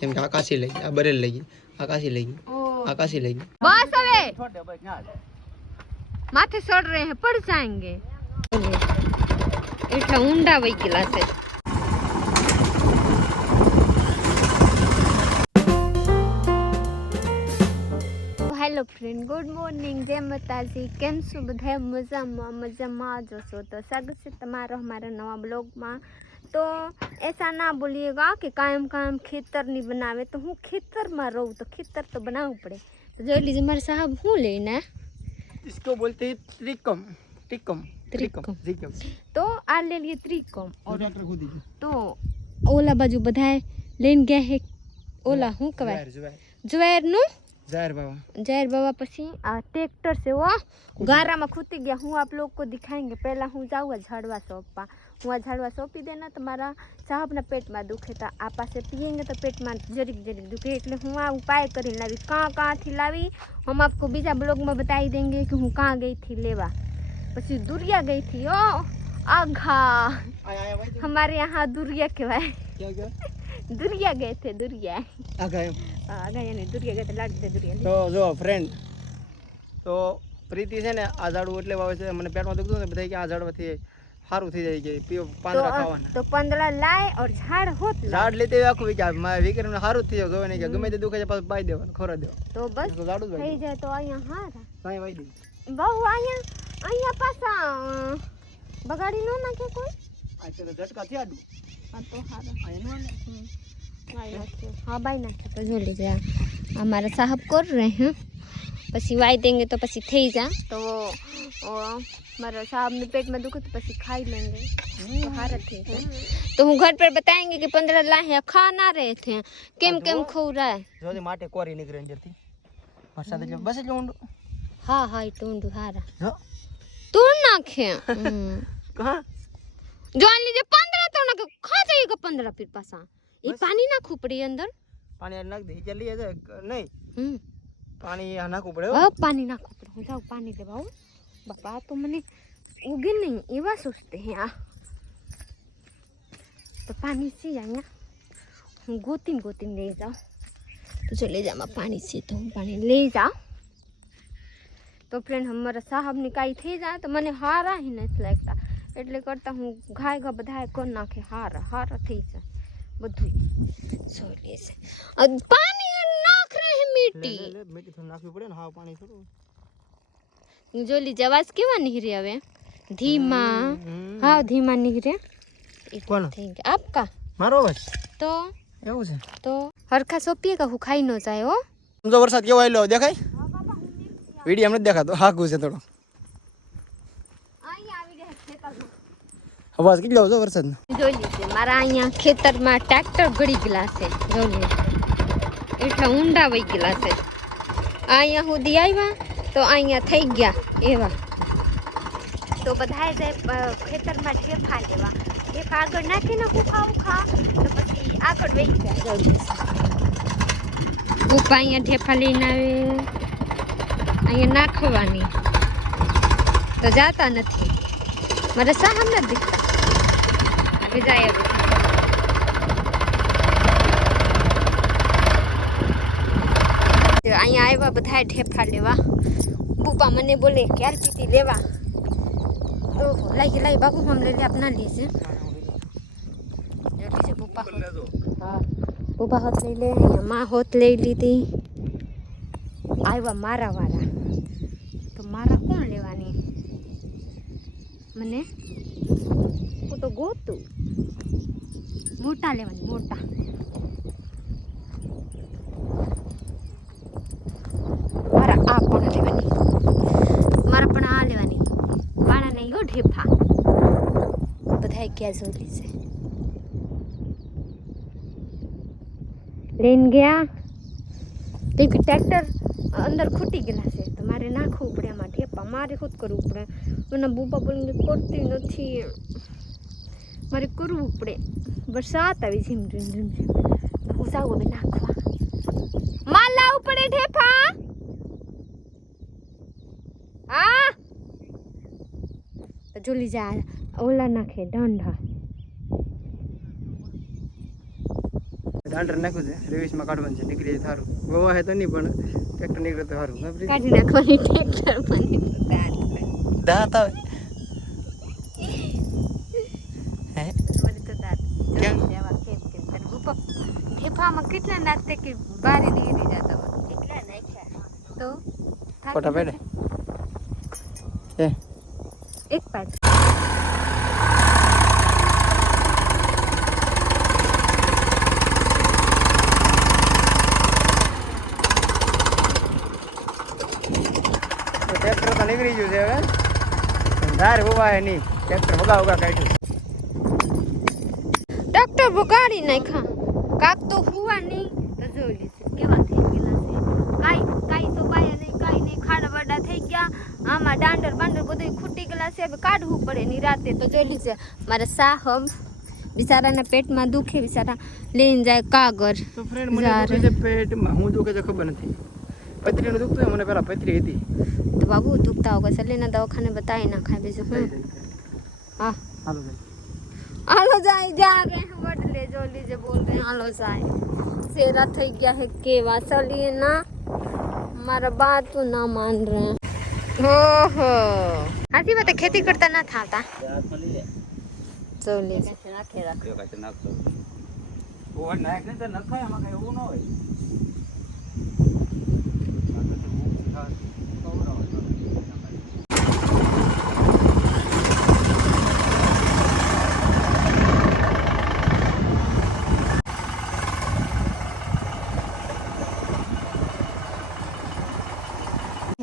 કેમ કે આકાશી લઈ આ બરેલ લઈ આકાશી લઈ આકાશી લઈ બસ હવે માથે ચડ રહે હે પડ જાયેંગે એટલા ઊંડા વહી ગયેલા છે હેલો ફ્રેન્ડ ગુડ મોર્નિંગ જય માતાજી કેમ છો બધા મજામાં મજામાં જશો તો સ્વાગત છે તમારો અમારા નવા બ્લોગમાં તો ऐसा ના બોલીએગા કે કાયમ કાયમ ખેતર નહીં બનાવે તો હું ખેતરમાં રહું તો ખેતર તો બનાવવું પડે તો જોઈ લીજે મારા સાહેબ શું લઈને इसको बोलते हैं त्रिकम त्रिकम त्रिकम। त्रिकम તો આ લે લીએ ત્રિકોમ और डॉक्टर खुद ही તો ઓલા બાજુ બધાએ લઈને ગયા હે ઓલા શું ज़ाहिर बाबा से वो गारा में खुती गया हूँ आप लोग को दिखाएँगे पहला हूँ जाऊँगा झड़वा सौंप हुआ झड़वा सौंपी देना तुम्हारा चाह अपना पेट में दुखे था आपा से पियेंगे तो पेट में जरिक जरिक दुखे इसलिए हुआ उपाय कर लावी कहाँ कहाँ थी लावी हम आपको बीजा ब्लॉग में बताई देंगे कि हूँ कहाँ गई थी लेवा पी दूरिया गई थी ओ आघा हमारे यहाँ दुरिया के भाई દુરિયા ગયે થે દુરિયા. આ ગયો આ ગયા ને દુરિયા ગયે લાડ દે દુરિયા તો જો ફ્રેન્ડ તો પ્રીતિ છે ને આ ઝાડું એટલે વાવે છે. મને પેટમાં દુખતું ને બધા કે આ ઝાડમાંથી સારું થઈ જાય કે પાંદડા ખાવાના. તો પાંદડા લાય ઓર ઝાડ હોત ઝાડ લેતે આખું વિકા મારે વિક્રમ સારું થઈ જાય જોવે નહીં કે ગમે તે દુખે છે પાછું પાઈ દેવાનું ખોરા દેવાનું. તો બસ તો ઝાડું થઈ જાય તો અહીંયા હા સાઈ વાઈ દે. બહુ અહીંયા અહીંયા પાછા બગાડી નો નાખે કોઈ? આ તો ઝટકા થયા हाँ, तो हमारा साहब कर रहे हैं। पसी वाई देंगे तो पसी थे जा। तो वो हमारा साहब ने पेट में दुखे तो पसी खा ही लेंगे। तो, तो हम घर पर बताएँगे कि पंद्रह लाए खा ना रहे थे। केम हाँ, तो केम खो रहा है? जो जो माटे कोरी निकल रही थी बरसात जब बस जो उंड। हाँ हाँ ही टूंड हारा। तोड़ ना खे। हम्म। कहाँ? जो आने जब पंद्रह તોડ નાખે ખા જાયગા પંદર फिर પાછા એ પાણી નાખવું પડે એ અંદર પાણી આ નાખ દે ચાલ લઈએ જાય નહીં હમ પાણી આ નાખવું પડે હો. હા પાણી નાખવું પડે હું જાઉં પાણી લેવા આવું બાપા આ તો મને ઉગે નહીં એવા સોચતે હે આ તો પાણી છે અહીંયા હું ગોતીને ગોતીને લઈ જાઉં તો જો લઈ જામાં પાણી છે તો હું પાણી લઈ જાઉં તો ફ્રેન્ડ અમારા સાહેબની કાંઈ થઈ જાય તો મને હારા હી નથી લાગતા એટલે કરતાં હું ઘાય ઘા બધા કરી નાખે. હાર હાર થઈ જાય. બધું સોરી છે. પાણી નાખ રહે મીઠી. મીઠી થોડું નાખવી પડે ને હા પાણી થોડું. જોલી લીજે કેવા નીહરે હવે? ધીમા. હા ધીમા નીહરે ગયા. આપકા? મારો અવાજ તો? એવું છે? તો? હરખા સોંપીએ કે હું ખાઈ ન જાય હો? સમજો વરસાદ કેવો આવેલો દેખાય? વીડિયો એમ જ દેખાતો. હાકું છે થોડો અવાજ કેટલો આવતો વરસાદનો જોઈ લીજે મારા અહીંયા ખેતરમાં ટ્રેક્ટર ગળી ગયેલા છે જોઈ લીજે એટલા ઊંડા વહી ગયેલા છે અહીંયા સુધી આવ્યા તો અહીંયા થઈ ગયા એવા તો બધાએ જાય અ, ખેતરમાં ઠેફા લેવા ઠેફા આગળ નાખીને ઉખા ઉખા તો પછી આગળ વહી ગયા જોઈ લીજે પપ્પા અહીંયા ઠેફા લઈને આવે અહીંયા નાખવાની તો જાતા નથી મારે સાહમ નથી દીખતા હવે જાય હવે તો અહીંયા આવ્યા બધા ઠેફા લેવા બુપા મને બોલે ક્યારે પીતી લેવા ઓહો લાગી લાગી બાપુ હમ લઈ લે આપના લીજે લીજે બુપા હા બુપા હોત લઈ લે અહીંયા માં હોત લઈ લીધી આવ્યા મારા વાળા તો મારા કોણ લેવાની મને હું તો ગોતું. મોટા લેવાની મોટા. મારા આ પણ લેવાની? મારા પણ આ લેવાની. વાળા નહીં ઢેફા. બધા ગયા જોઈ છે લઈને ગયા? તો ટ્રેક્ટર અંદર ખૂટી ગયેલા છે. તો મારે નાખવું પડે એમાં ઢેપા મારે ખુદ કરવું પડે? એના બુપા બોલીને કરતી નથી. મારે કરવું પડે વરસાદ આવી છે ઝીમ ઝીમ ઝીમ તો હું જાઉં હવે નાખવા માલ લાવવું પડે ઠેફા હા તો જોલી જા ઓલા નાખે દંડા દાંડર નાખું છે રેવીસમાં કાઢવાનું છે નીકળી જાય સારું ગોવા હે તો નહીં પણ ટ્રેક્ટર નીકળે તો સારું કાઢી નાખવાની ટ્રેક્ટર પણ દાંત દાંત આવે ઠેફામાં કેટલા દાંત તે કે બારે નીકળી જતા હોય કેટલા નાખ્યા તો થાકી ખોટા પેડે હે એક પાછ તો ટ્રેક્ટર તો નીકળી ગયું છે હવે ધાર ઉભા હે નહીં ટ્રેક્ટર ઉગા ઉગા કાઢ્યું ડોક્ટર બગાડી નાખ્યા સાહેબ કાઢવું પડે નિરાતે તો જોઈ લીજે. મારા સાહબ બિચારાના પેટમાં દુખે બિચારા લઈને જાય કાગર તો ફ્રેન્ડ મને પેટમાં. હું દુખે છે ખબર નથી. પથરીનું દુખતું મને પેલા પથરી હતી. તો બાબુ દુખતા હોગા સલીના દવાખાને બતાવી નાખાય બીજું હું હા. હાલો હાલો જાય જા રે બદલે જો લીજે બોલ રે. હાલો જાય. શેરા થઈ ગયા હે કેવા સલીના મારા બાત ના માન રહે ઓહો. હાથી વાત ખેતી કરતા ના થાતા. ચૌલી નાખે રાખો નાખ તો નખાય એમાં કઈ એવું ન હોય.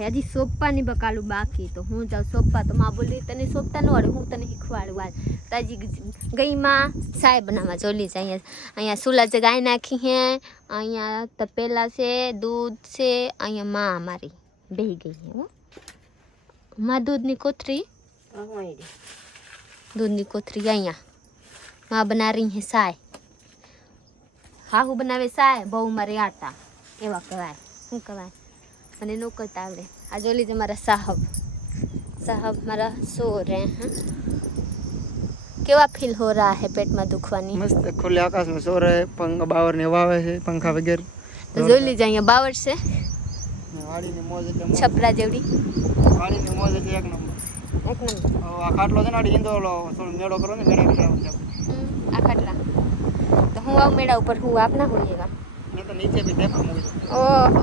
હજી સોપવાની બકાલું બાકી તો હું જાઉં સોપવા તો માં બોલી તને સોપતા ન આવડે હું તને શીખવાડું હાલ તાજી ગઈ માં સાય બનાવવા જોલી છે અહીંયા અહીંયા સુલા છે ગાય નાખી હે અહીંયા તપેલા છે દૂધ છે અહીંયા માં અમારી બેહી ગઈ હે હો માં દૂધની કોથરી દૂધની કોથરી અહીંયા માં બના રહી હે સાય હાહુ બનાવે સાય બહુ મારે આટા એવા કહેવાય શું કહેવાય મને નો કરતા આવડે આ જોઈ લીધે મારા સાહબ સાહબ મારા સો રહે हैं કેવા ફીલ हो रहा है પેટમાં દુખવાની મસ્ત ખુલ્લે આકાશમાં સોર હે પંખ બાવર ને હવા આવે છે પંખા વગેરે તો જોઈ લીજે અહીંયા બાવર છે વાડીની મોજ એટલે મોજ. છપરા જેવડી વાડીની મોજ એટલે એક નંબર એક નંબર હવે આ ખાટલો છે ને આડી ઈંદો ઓલો થોડો મેળો કરો ને મેળા મેળા આવે હમ, આ ખાટલા તો હું આવ મેળા ઉપર હું આપ ના હોઈએગા મેં તો નીચે બી દેખા મૂકી ઓહો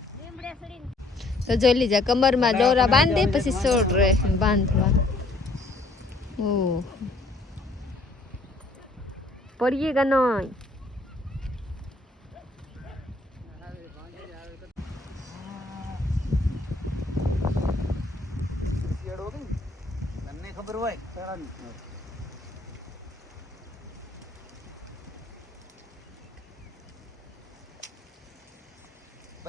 તો જોઈ લીજે કમરમાં દોરા બાંધે પછી સોડ રહે બાંધવા ઓહ પડીએગા નહીં ખબર હોય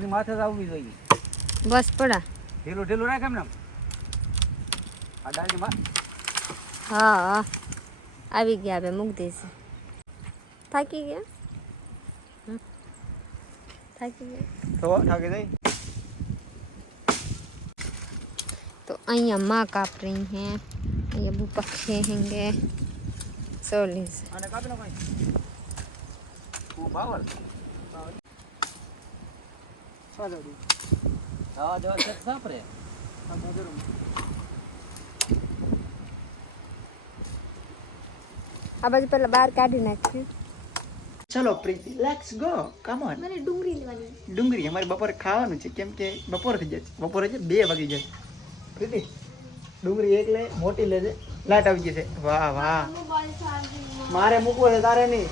અરે આની માથે જ આવવી જોઈએ बस पड़ा ઢીલું ઢીલું રાખ એમને આ ડાળની માં હા આવી ગયા હવે મૂક દેશે થાકી ગયા હમ. થાકી ગયા તો ઠાકી જાય तो અહીંયા माँ काप रही हैं ये बुपा खेहेंगे सोलिस Позади. ડુંગળી અમારે બપોરે ખાવાનું છે. કેમ કે બપોર થઈ જશે બપોરે છે બે વાગી જશે પ્રીતિ ડુંગળી એક લે મોટી લેજે. લાટ આવી જશે વાહ વાહ. મારે મૂકવો છે તારે નહીં.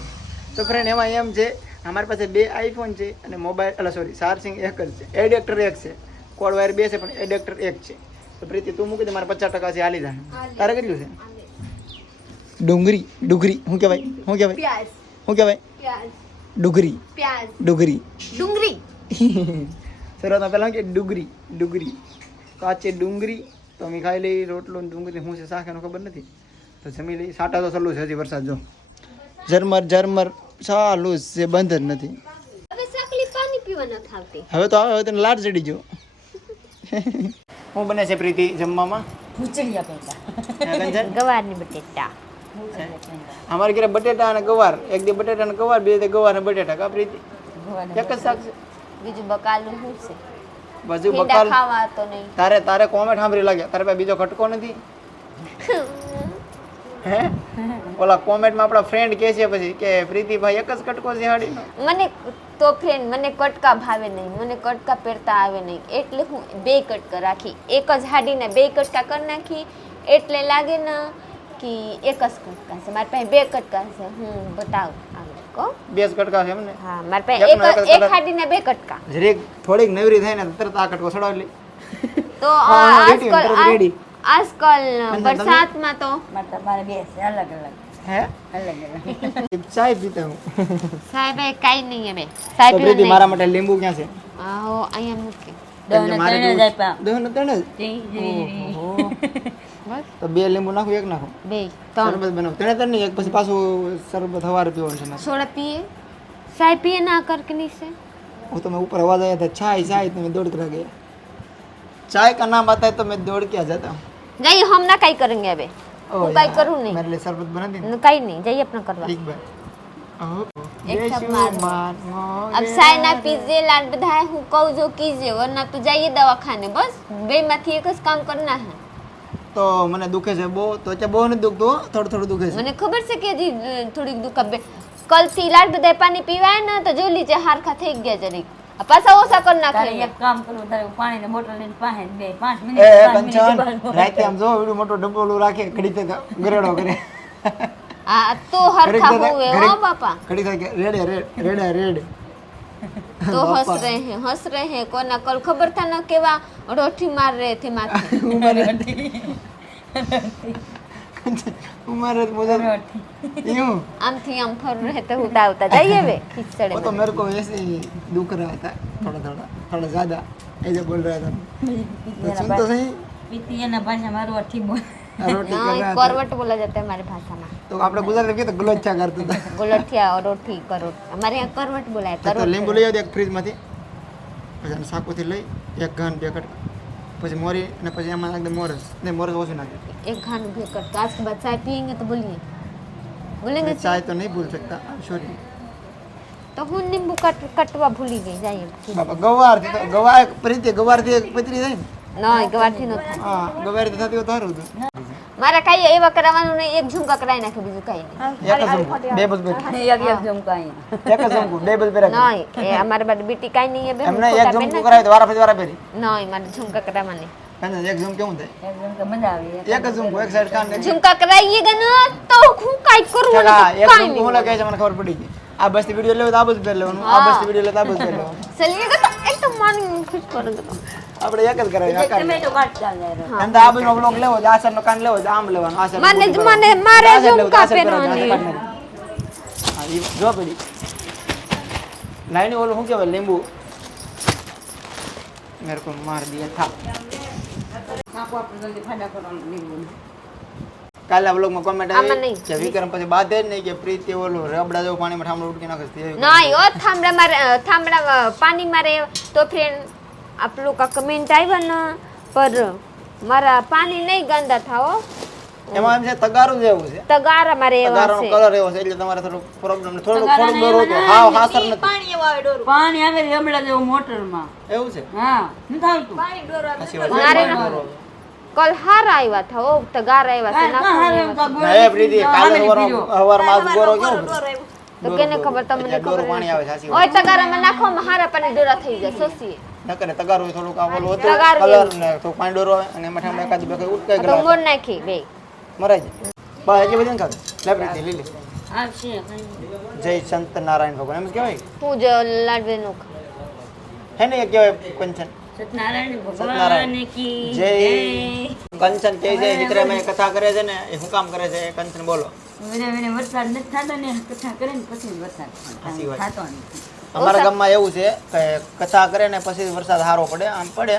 તો ફ્રેન્ડ એમાં એમ છે અમારી પાસે બે આઈફોન છે અને મોબાઈલ એટલે સોરી ચાર્જિંગ એક જ છે. એડેક્ટર એક છે. કોડ વાયર બે છે પણ એડેક્ટર એક છે. તો પ્રીતિ તું મૂકી દે મારે પચાસ ટકા છે હાલી જાય તારે કેટલું છે? ડુંગળી ડુંગળી. શું કહેવાય? શું કહેવાય? શું કહેવાય? ડુંગળી. ડુંગળી. ડુંગળી. શરૂઆતમાં પહેલાં કે ડુંગળી ડુંગળી. કાચે ડુંગળી. તો અમે ખાઈ લઈ રોટલો ડુંગળી. શું છે શાક એનું ખબર નથી. તો જમી લઈ સાટા તો સલું છે હજી વરસાદ જો. ઝરમર ઝરમર. ચાલુ જ છે બંધ જ નથી હવે તો આવે હવે તને લાડ ચડી જો શું બને છે પ્રીતિ જમવામાં? ખીચડી આપે ગવારની બટેટા. અમારે ઘરે બટેટા અને ગવાર. એક દી બટેટા અને ગવાર બે દી ગવાર અને બટેટા. કા પ્રીતિ? એક જ શાક છે? બીજું બકાલું શું છે? બાજુ ભીંડા બકાલ ખાવા તો નહીં. તારે તારે કોમેન્ટ સાંભળી લાગ્યા. તારે પાસે બીજો ખટકો નથી? હે? ઓલા કોમેન્ટમાં આપણા ફ્રેન્ડ કહે છે પછી કે પ્રીતિભાઈ એક જ કટકો છે મને તો ફ્રેન્ડ મને કટકા ભાવે નહીં મને કટકા પહેરતા આવે નહીં. એટલે હું બે કટકા રાખી. એક જ હાડીને બે કટકા કરી નાખી. એટલે લાગે ને કે એક જ કટકા છે. મારી પાસે બે કટકા છે. હું બતાવું કહો બે જ કટકા છે એમને હા મારી પાસે એક એક હાડીને બે કટકા. જરીક થોડીક નવરી થાય ને તરત આ કટકો સડાવી લે. તો આ આજકાલ આજકાલ તમે- વરસાદમાં તો મારે તમારે બે છે અલગ અલગ હે અલગ અલગ ચાય પીતા હું સાહેબ કાંઈ નહીં હવે તો સાહેબ પ્રીતિ મારા માટે લીંબુ ક્યાં છે આહો અહીંયા મૂકી કેમ કે દહને મારે ત્રણે દૂધ- જ આપ્યા. દહને ત્રણે જ? જી, ઓહો. બસ તો બે લીંબુ નાખું એક નાખું બે ત્રણ શરબત બનાવું ત્રણે ત્રણ નહીં એક પછી પાછું શરબત હવારે પીવાનું છે મારે. સોડા પીએ સાહેબ પીએ ના કર કે નહીં से वो तो मैं ऊपर आवाज आया था चाय चाय तो मैं दौड़ कर आ गया चाय का नाम आता है तो मैं दौड़ के आ जाता हूँ जाइए हम ना काई करेंगे अबे ओ હું કાંઈ यार, કરું નહીં. मेरे लिए शरबत बना दी न- काई नहीं जाइए अपना करवा एक बार ओह, एक यीशु सब मार। मानो अब रे। साय ना पीजिए लाड बधाए हूँ कहूँ जो कीजिए वरना तो जाइए दवा खाने बस બે માંથી એક જ કામ કરના હે તો મને દુખે છે બહુ તો અત્યારે બહુ નથી દુખતું હો, થોડું થોડું દુખે છે મને ખબર છે કે હજી અ, થોડીક દુખા બે કલથી લાડ બધાય પાણી પીવાય ને તો જોઈ લીજે હારખા થઈ ગયા જરીક આ પાછા ઓછા કરી નાખે એક કામ કરવું તારે પાણીની બોટલ લઈને પાસે બે પાંચ મિનિટ કંચન રાતે આમ જો એવડું મોટું ડબ્બોલું રાખે ઘડી તો ગરેડો કરે. આ તો હરખા તો હોવે હો બાપા. ઘડી થાય કે રેડે રેડ રેડે રેડ. તો હસ રહે હે હસ રહે હે કોના કલ ખબર થા ન કેવા રોઠી માર રહે થે માથે ઉમર ઉમર મોદર यूं આમથી આમ ફર રહેતે ઉડાવતા જઈએ વે ખીચડે वो तो मेरे को वैसे ही दुख रहा था थोड़ा थोड़ा थोड़ा ज्यादा ऐसे बोल रहा था तो सुन तो सही પિતિયાના ભાષામાં રોટી બોલ. આ रोटी कर रहा था કોરવટ બોલા જતા हमारी ભાષામાં. તો આપણે ગુજરાતી में તો गुलोचा करता था ગોલઠિયા ઓર રોટી કરોટ અમારે અહીંયા કરવટ બોલાય તો કરોટ લીંબુ લઈ આવજો એક ફ્રીજમાંથી પછી સાકુથી લઈ એક ઘન બે કટ પછી મોરી અને પછી એમાં એકદમ મોરસ ને મોરસ ઓછું નાખે एक घान भी करके आज के बाद चाय पियेंगे तो बोलिए बोलेंगे ચાય તો નહીં ભૂલ सकता સોરી तो હું नींबू कट कटवा भूली गई जाइए બાપા ગવારથી તો ગવાર પ્રીતિ ગવારથી એક પતરી થાય ને નહીં ગવારથી ન થાય હા ગવારથી થતી હોય તો સારું હતું મારે કઈ એવા કરાવવાનું નહીં એક ઝુમકા કરાવી નાખે બીજું કઈ નહીં. એક જ બે બસ બે એક એક ઝુમકા એક જ બે બસ બે નહીં એ અમારે બાદ બીટી કાઈ નહીં એ બે એમને એક ઝુમકો ઝુમકું કરાય તો વારા ફરી વારા પહેરી. નહીં મારે ઝુમકા કરાવવાની કાંઈ એક ઝુમ કેવું થાય? એક જમકા મજા આવી એક જ એક સાઈડ કાન ઝુમકા કરાવીએગા ને તો હું કાંઈ કરું એક કાંઈ હું લગાય છે મને ખબર પડી ગઈ. આ બસ વીડિયો લેવો તો આ બસ પહેર લેવાનું આ બસથી વીડિયો લેતા આ બસ પહેર લેવાનું ચલીએગા તો એક તો માની ખુશ કરો તો આપણે એક જ કરાવી આ કાન ટમેટો કાઢતા જાય અને તો આ બધો બ્લોક લેવો છે આ સાઈડનો કાન લેવો છે આમ લેવાનો આ સાઈડનો મને બ્લોક મને લેવાનો. મારે આ સાઈડ લેવો છે, આ ઝુમકા સાઈડ કરવાનો, આ પહેરવાની સાઈડ કાઢનારી. હા, ઈ જો પડી લાઈની ઓલું શું કહેવાય લીંબુ મેરે કો માર દિયા થા કાપો આપણે જલ્દી ફાડા કરવાનું લીંબુ કાલે વ્લોગમાં કોમેન્ટ આમાં આવી નહીં. કે વિક્રમ પછી બાધે જ નહીં કે પ્રીતિ ઓલું રબડા જેવું પાણીમાં ઠામડું ઉડકી નાખે છે નહીં ઓ થાંભલા મારે થાંભલા પાણી મારે તો ફ્રેન્ડ આપ કા કમેન્ટ આવ્યા ને પર મારા પાણી નહીં ગંદા થાઓ એમાં એમ છે તગારું જેવું છે. તગારા મારે એવા છે. કલર એવો છે એટલે તમારે થોડું પ્રોબ્લેમ થોડું થોડું ડર હતો હાવ હાસર નથી. પાણી આવે રમડા જેવું મોટરમાં. એવું છે? હા નથી આવતું. પાણી ડોરો આવે મારે કલ હારા આવ્યા થા ઓ તગાર આવ્યા છે ના એ પ્રીતિ કાલે સવારમાં આજ ગોરો કેવો? તો કેને ખબર તમને ખબર ડોર પાણી આવે છે ઓય તગારા માં નાખવામાં હારા પાણી ડોરા થઈ જાય સોસીએ નકર તગાર હોય થોડુંક આ ઓલું હતું તગાર કલર ને તો પાણી ડોરો હોય અને એમાં ઠામડા એકાદ બે કઈ ઉટકાઈ તો ગયેલા નાખી બે. મરાઈ જાય બસ એટલી બધી ને ખાતું લે પ્રીતિ લીલી. જય સંત નારાયણ ભગવાન એમ જ કહેવાય? હું જો લાડવે નો હે ને કહેવાય કંચન. સત્યનારાયણ ભગવાન કી જય. જય. કંચન કે જે દીકરા મેં કથા કરે છે ને એ શું કામ કરે છે કંચન બોલો. વેરે વેરે વરસાદ નથી થતો ને કથા કરે ને પછી વરસાદ થતો નથી અમારા ગામમાં એવું છે કે કથા કરે ને પછી વરસાદ સારો પડે આમ પડે.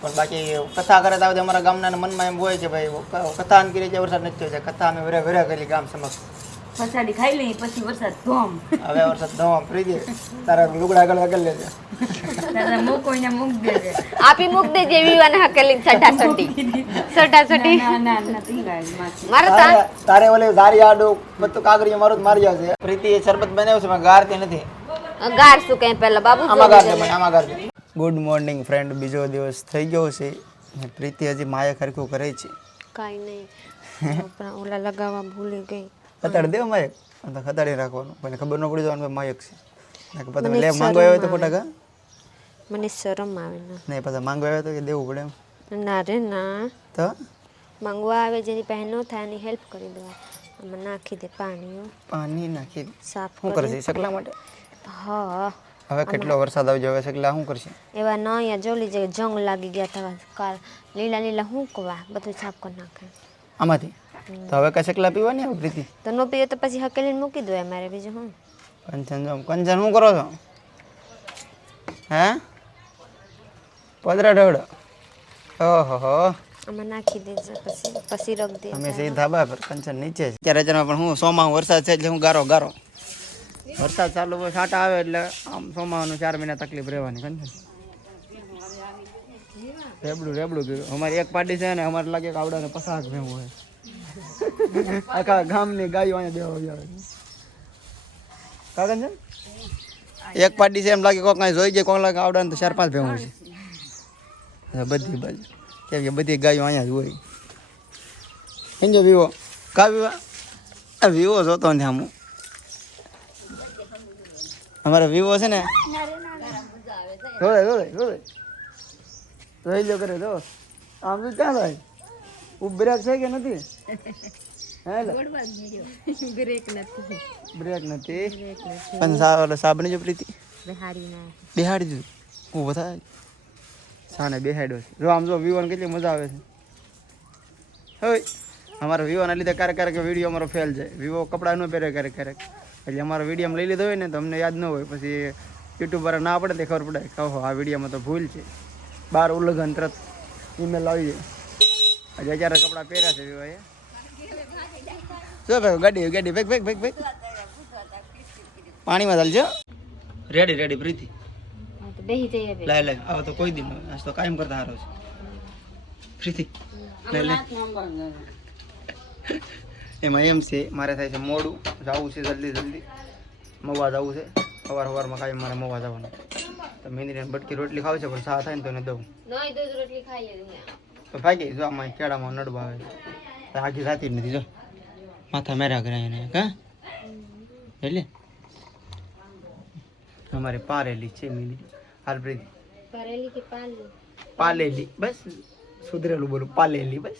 પણ બાકી કથા કરે તો અમારા ગામના મનમાં એમ હોય કે ભાઈ કથા આમ કરી વરસાદ નથી થયો છે. કથા અમે વેરે વેરે કરી ગામ સમક્ષ. પછાડી ખાઈ લઈ પછી વરસાદ ધોમ. હવે વરસાદ ધોવા ફરી દે. તારા લુગડા આગળ આગળ લેજે તારા મૂકો એને મૂક દેજે આપી મૂક દે જેવી વાને હકેલી સટા સટી સટા સટી ના ના નથી ગાય માથે મારે તો તારે તારે ઓલે ધારી આડું બધું કાગરી મારું જ મારી આવશે પ્રીતિ એ શરબત બનાવ્યું છે પણ ગારતી નથી. ગાર શું કઈ પહેલા બાબુ આમાં ગાર દે ભાઈ આમાં ગાર દે ગુડ મોર્નિંગ ફ્રેન્ડ બીજો દિવસ થઈ ગયો છે. ને પ્રીતિ હજી માયા ખરખું કરે છે. કાઈ નહીં. ઓલા લગાવવા ભૂલી ગઈ. ખતાડી દેવા માયક? તો ખતાડી રાખવાનું. પણ ખબર ન પડી જવાનું માયક છે. નાખ પછી તમે લે માંગવા આવ્યો તો ફોટા કા મને શરમ આવે ના. નહીં પછી માંગવા આવ્યો તો કે દેવું પડે એમ. ના રે ના. તો? માંગવા આવે જેની ન થાય એની હેલ્પ કરી દેવા. આમાં નાખી દે પાણી પાણી નાખી દે. સાફ શું કરશે સકલા માટે? હા. હવે કેટલો વરસાદ આવજો હવે એટલે શું કરશે? એવા ન અહીંયા જોલી જે જંગ લાગી ગયા હતા કાલ લીલા લીલા હું કવા બધું સાફ કરી નાખે. આમાંથી? તો હવે કશે એકલા પીવાની આવે પ્રીતિ? તો ન પીએ તો પછી હકેલીને મૂકી દો મારે બીજું હું કંચન જો કંચન શું કરો છો? હે? પદરા ઢવડો ઓહો હો. આમાં નાખી દેજો પછી પછી રખ દે. અમે સીધા ધાબા પર કંચન નીચે છે અત્યારે પણ હું સોમાં વરસાદ છે એટલે હું ગારો ગારો. વરસાદ ચાલુ હોય, છાંટા આવે એટલે આમ સોમાવાનું ચાર મહિના તકલીફ રહેવાની કંચન રેબડું રેબડું ગયું અમારી એક પાર્ટી છે ને, અમારે લાગે કે આવડાને પસાક ભેવું હોય. આખા ગામની ગાયો અહીંયા બેવા આવે કા છે? એક પાર્ટી છે, એમ લાગે કોક કાંઈ જોઈ જાય કોક લાગે આવડાને તો ચાર પાંચ ભેવું છે. બધી બાજુ. કેમ કે બધી ગાયો અહીંયા જ હોય. સમજો વિવો. કા વિવા? વિવો જોતો ને આમ. અમારે વિવો છે ને? જોડે જોડે જોડે જોઈ લો કરે જો આમ તો ક્યાં થાય બ્રેક છે કે નથી? હે લે? બ્રેક નથી. પણ સા ઓલો સાબણી જો પ્રીતિ બિહાડી ના. બેહાડી દીધું? ઊભો થાય. સાને બેહાડ્યો છે. જો આમ જો વિવોને કેટલી મજા આવે છે. હવે અમારો વિવોના લીધે ક્યારેક ક્યારેક વીડિયો અમારો ફેલ છે વિવો કપડાં ન પહેરે ક્યારેક ક્યારેક. એટલે અમારો વિડીયોમાં લઈ લીધો હોય ને તમને યાદ ન હોય. પછી યુટ્યુબ પર ના પડે તે ખબર પડે કે ઓહો આ વિડીયોમાં તો ભૂલ છે. બાર ઉલ્લંઘન તરત ઈમેલ આવી જાય. હજી અત્યારે કપડાં પહેર્યા છે વિવાએ જો ભાઈ ગાડી ગાડી ભાઈ ભાઈ ભાઈ ભાઈ. પાણીમાં ચાલજો. Ready ready Preeti. બેહી જઈએ લાય લાય આવો તો કોઈ દિન નહીં આજ તો કાયમ કરતા હારો છે. ફ્રીથી લે લે એમાં એમ છે મારે થાય છે મોડું. જવું છે જલ્દી જલ્દી. મવા જવું છે. સવાર સવારમાં કાંઈ મારે મવા જવાનું. તો મેંદીને બટકી રોટલી ખાવ છે પણ સા થાય ને તો એને દઉં. તો ભાગી જો આમાં કેળામાં નડવા આવે. તો આખી રાતી જ નથી જો. માથા મેરા કરે એને કા એટલે? અમારે પારેલી છે મેંદી. હાલ પ્રીતિ. પારેલી કે પાલેલી? પાલેલી. બસ સુધરેલું બોલું પાલેલી બસ.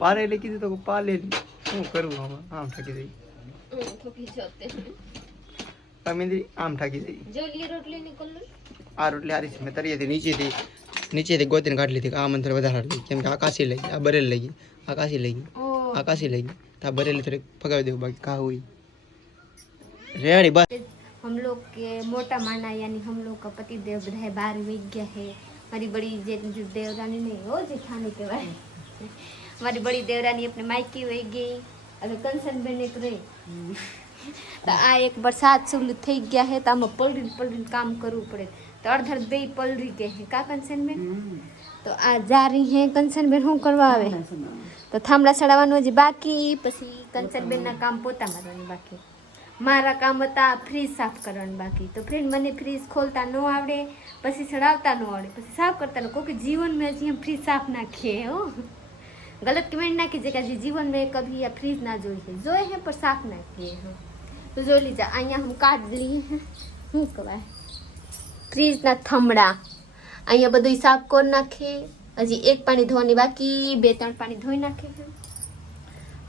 પાલેલી કીધું તો પાલેલી શું કરવું આમાં આમ થાકી જઈ થોકી જોતે પમિંદ્રી આમ થાકી જઈ જોલી રોટલી ની કલર આ રોટલી હારી છે મેં તરીએથી નીચેથી નીચેથી ગોતીને કાઢી લીધી કે આ મંત્ર વધારે હારી લઈ કેમ કે આ કાશી લઈ ગઈ આ બરેલી લઈ ગઈ આ કાશી લઈ ગઈ ઓ આ કાશી લઈ ગઈ તો આ બરેલી થોડીક ફગાવી દેવું બાકી કા हुई रेडी बस हम लोग के मोटा माना यानी हम लोग का पति देव है बाहर में गया है हमारी बड़ी जे जो देवरानी नहीं हो जेठानी के बारे हमारी बड़ी देवरानी अपने मायके हुए गई अरे कंसन बने करे तो आ एक बरसात से उन्हें थे गया है तो हम पलरिन पलरिन काम करूँ पड़े तो अर्धर दे पलरी के हैं का कंसन में तो आ जा रही हैं कंसन में हूँ करवावे तो थामला सड़ावानो जी बाकी पसी कंसन में ना काम पोता मरवानी बाकी मारा काम होता फ्रीज साफ़ करने बाकी तो फ्रीज मैंने फ्रीज खोलता न आवड़े पसी सड़ावता न आवड़े पसी साफ़ करता न क्योंकि जीवन में अजी हम फ्रीज साफ़ ना खे हो गलत कमेंट ना कीजिएगा जी जीवन में कभी या फ्रिज ना जोई है जोए हैं पर साफ ना किए हैं તો જોઈ લીધા અહીંયા હું કાઢ લઈએ શું કહેવાય ફ્રીજના થમડા અહીંયા બધું સાફ કરી નાખે હજી એક પાણી ધોવાની બાકી બે ત્રણ પાણી ધોઈ નાખે છે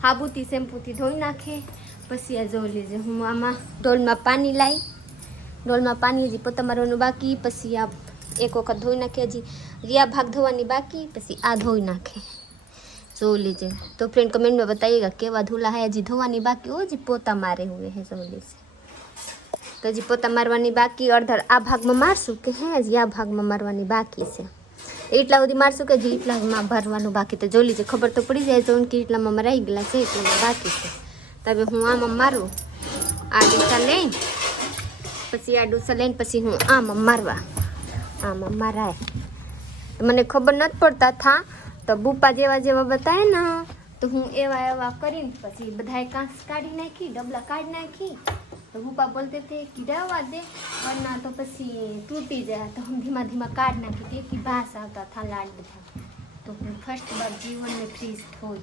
હાબુથી શેમ્પૂથી ધોઈ નાખે પછી આ જોઈ લેજે હું આમાં ડોલમાં પાણી લાવી ડોલમાં પાણી હજી પોતા મારવાનું બાકી પછી આ એક વખત ધોઈ નાખે હજી હજી આ ભાગ ધોવાની બાકી પછી આ ધોઈ નાખે जो लीजिए तो फ्रेंड कमेंट में बताइएगा केवा धुला है जी धोवानी बाकी हो जी पोता मारे हुए हैं जो लीजिए तो जी પોતા મારવાની બાકી અડધર આ ભાગમાં મારશું કે હે હજી આ ભાગમાં મારવાની બાકી છે એટલા સુધી મારશું કે હજી એટલામાં ભરવાનું બાકી તો જોઈ લીજે ખબર તો પડી જાય જો કે એટલામાં મારા રહી ગયેલા છે એટલામાં બાકી છે તો હવે હું આમાં મારું આ ડૂસા લઈને પછી આ ડૂસા લઈને પછી હું આમાં મારવા આમાં મારાય મને ખબર નથી પડતા થા તો બુપા જેવા જેવા બતાવે ને તો હું એવા એવા કરીને પછી બધાએ કાંસ કાઢી નાખી ડબલા કાઢી નાખી તો બુપા બોલતે થે ગીરાવા દે વરના તો પછી તૂટી જાય તો હું ધીમા ધીમા કાઢ નાખી તે કે ભાસ આવતા था लाड બધા तो હું ફર્સ્ટ બાર જીવન મેં ફ્રીજ થોઈ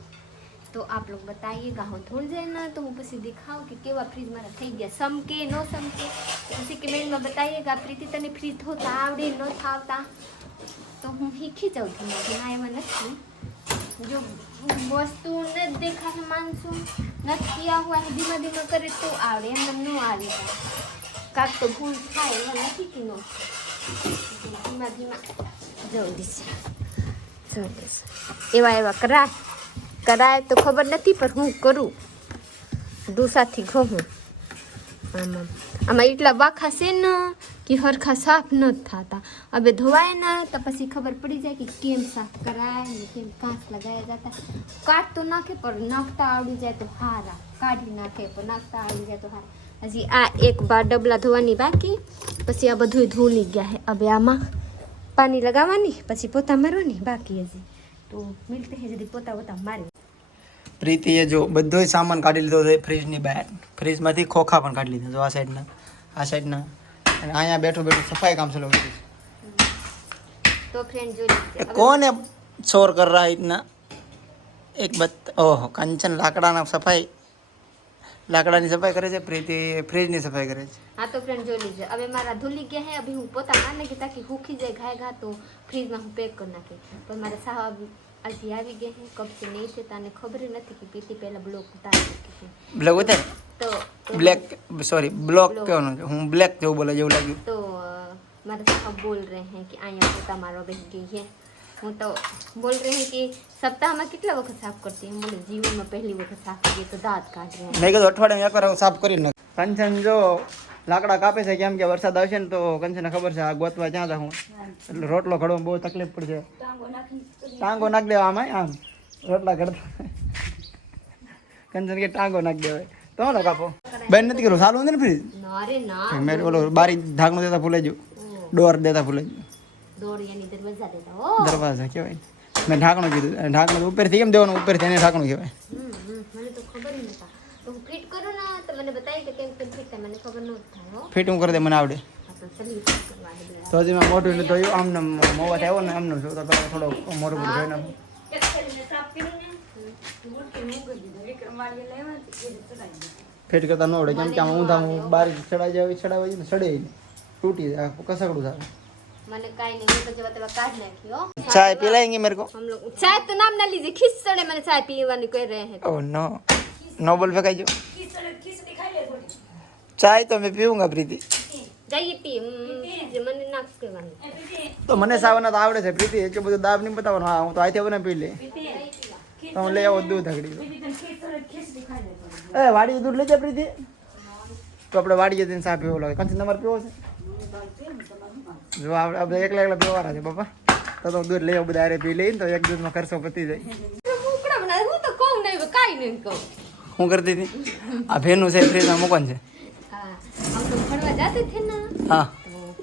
तो आप लोग बताइएगा हम थोड़ी देर ना तो मुझे से दिखाओ कि केवा फ्रीज मारा થઈ ગયા સમકે નો સમકે પછી કમેન્ટમાં બતાઈએગા પ્રીતિ તને ફ્રીજ ધોતા આવડે ન થાવતા તો હું શીખી જાઉં છું ના એમાં નથી જો વસ્તુ નથી દેખાશે માનસું નથી આવું અને ધીમે ધીમે કરે તો આવડે એમ ન આવે જાય કાંક તો ભૂલ થાય એમાં નથી કે ન ધીમા ધીમા જલ્દી છે એવા એવા કરાય કરાય તો ખબર નથી પણ હું કરું ઢોસાથી ઘઉં આમાં આમાં એટલા વાખા છે ને કે હરખા સાફ ન થતા હવે ધોવાય ને તો પછી ખબર પડી જાય કે કેમ સાફ કરાય ને કેમ કાંચ લગાવ્યા જતા કાઢ તો નાખે પણ નાખતા આવડી જાય તો હારા કાઢી નાખે પણ નાખતા આવડી જાય તો હારા હજી આ એક બાર ડબલા ધોવાની બાકી પછી આ બધું ધોલી ગયા છે હવે આમાં પાણી લગાવવાની પછી પોતા મારવાની બાકી હજી તો મિલતે હે જલ્દી પોતા પોતા મારી પ્રીતિએ જો બધો સામાન કાઢી લીધો છે ફ્રીજની બહાર ફ્રીજમાંથી ખોખા પણ કાઢી લીધા જો આ સાઈડના આ સાઈડના અને અહીંયા બેઠું બેઠું સફાઈ કામ ચાલુ કરી કોને શોર કર રહા ઇતના એક બત ઓહો કંચન લાકડાના સફાઈ લાકડાની સફાઈ કરે છે પ્રીતિ ફ્રીજની સફાઈ કરે છે. હા તો ફ્રેન્ડ જોઈ લીજે હવે મારા ધૂલી ગયા હે અભી હું પોતા માને કે તાકી હુખી જાય ઘાય ઘા તો ફ્રીજમાં હું પેક કરી નાખી. પણ મારા સાહેબ આજે આવી ગયા હે કબ સે નહીં છે તને ખબર નથી કે પીતી પહેલા બ્લોક ઉતારી બ્લોક ઉતારી? तो, तो ब्लैक सॉरी ब्लॉक के होना जो हूँ ब्लैक जो बोला जो लगे तो मतलब सब बोल रहे हैं कि आया तो तमारो बह गई है हूँ तो बोल रहे हैं कि सप्ताह में कितने वक्त साफ़ करती हूँ? बोले जीवन में पहली वक्त साफ़ करिए तो दांत काट रहे हैं। नहीं तो अठवाड़े में एक बार साफ़ करी ना। कंचन जो लाकड़ा कापे से केम के वरसाद आवशे तो कंचन ने खबर छे आ गोतवा जा जा हूँ। रोटलो घड़ो बहुत तकलीफ़ पड़ जाए टांगो नाख दे टांगो नाख दे रोटला घड़ कंचन के टांगो नाख दे તો ને કાપો. બેન નથી કર્યું સારું નથી ને ફ્રીજ? મેં ઓલો બારી ઢાંકણું દેતા ભૂલાઈ ગયું ડોર દેતા ભૂલાઈ ગયું દરવાજા કહેવાય. મેં ઢાંકણું કીધું ઢાંકણું ઉપરથી કેમ દેવાનું? ઉપરથી એને ઢાંકણું કહેવાય. ફિટ હો. કરી દે મને આવડે. તો હજી મેં મોટું એટલે ધોયું આમને મોવા આવ્યો ને આમનું તો થોડો મોટું નાખું. ફિટ કરતા ન આવડે કેમ કે આમ ઊંધા હું બાર ચડાઈ જાય ચડાવવા જાય ને ચડે નહીં તૂટી જાય આખું કસકડું થાય મને કાઈ નહીં હું તો જવા તેવા કાઢ નાખી હો चाय पिलाएंगे मेरे को हम लोग चाय तो नाम ना लीजिए खिसड़े मैंने चाय पीवानी कह रहे हैं ओह नो नोबल फेंकाई जो चाय तो मैं पीऊंगा प्रीति जाइए पी हम्म, पीजिए, मैंने नाक करवानी તો મને સાવના તો આવડે છે પ્રીતિ એટલું બધું દાબ નહીં બતાવવાનું હા હું તો આથી બને પી લે તો હું લઈ આવો દૂધ હગડી એ વાડીએ દૂધ લઈ જાય પ્રીતિ તો આપણે વાડીએ જઈને સા પીવો લાગે. કંચન તમારે પીવો છે? જો આપણે આપણે એકલા એકલા પીવાના છે બાપા. તો તો દૂધ લઈ આવો બધા અરે પી લઈને તો એક દૂધમાં ખર્ચો પતી જાય. હું કરતી હતી? આ ભેનું છે ફ્રીજમાં મૂકવાનું છે. હા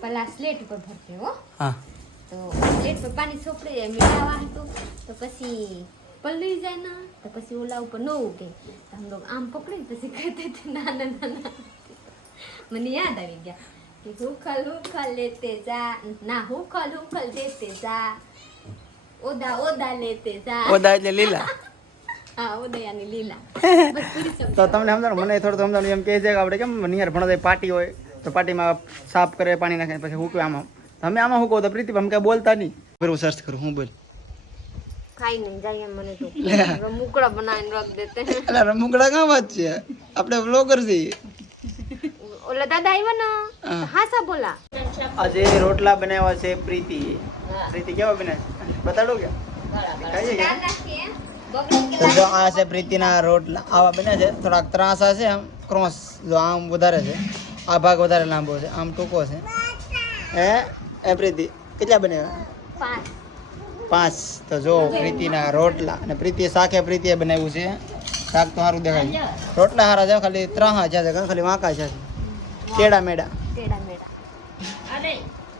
પેલા સ્લેટ ઉપર ભરતી હો. હા. તો સ્લેટ પર પાણી છોપડી જાય મીઠા તો પછી ઉપર લઈ જાય ના તો પછી ઓલા ઉપર ન ઉગે. તો આમ પકડી પછી કહેતી હતી નાના નાના મને યાદ આવી ગયા કે હુખલ હુખલ લેતે જા. ના હુખલ હુખલ દેતે જા. ઓદા ઓદા લેતે જા. ઓદા એટલે લીલા. તો તમને સમજાણ મને થોડું સમજાણ એમ કહે છે આપણે કેમ નિહાર ભણો પાટી હોય તો પાટીમાં સાફ કરે પાણી નાખે પછી હું કે આમાં. તમે આમાં હું કહું તો પ્રીતિ અમે કાંઈ બોલતા નહીં. બરોબર સર્ચ કરું હું બોલ. ખાઈ નહીં જાય એમ મને તો. મુકડા બનાવીને રખ દેતે એટલે રમુકડા કાં વાત છે? આપણે બ્લોગર છીએ. ઓલા દાદા આવ્યા ને? હા. સા બોલા. આજે રોટલા બનાવ્યા છે પ્રીતિ. પ્રીતિ કેવા બન્યા બતાડો કે? ખાઈએ કે? તો જો આ છે પ્રીતિના રોટલા. આવા બને છે. થોડાક ત્રાસા છે આમ. ક્રોસ જો આમ વધારે છે. આ ભાગ વધારે લાંબો છે. આમ ટૂંકો છે. હે? એ પ્રીતિ કેટલા બનાવ્યા? પાંચ. પાંચ તો જો પ્રીતિના રોટલા અને પ્રીતિએ શાકે પ્રીતિએ બનાવ્યું છે શાક તો સારું દેખાય છે રોટલા સારા છે ખાલી ત્રણ છે ખાલી વાંકા છે કેડા મેડા ટેડા મેડા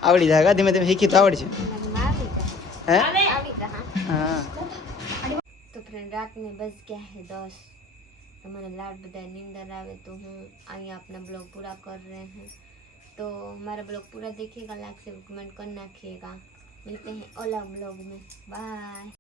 આવડી જાય ધીમે ધીમે શીખી તો આવડશે મનમાં આવી જાય હે આવી જા હા હા તો ફ્રેન્ડ રાત में बज गया है दस तो मैंने लाड बधाई नींदर आवे तो हम અહીંયા अपना ब्लॉग पूरा कर रहे हैं तो हमारा ब्लॉग पूरा देखिएगा लाइक से कमेंट कर नाखिएगा मिलते हैं ओला ब्लॉग में बाय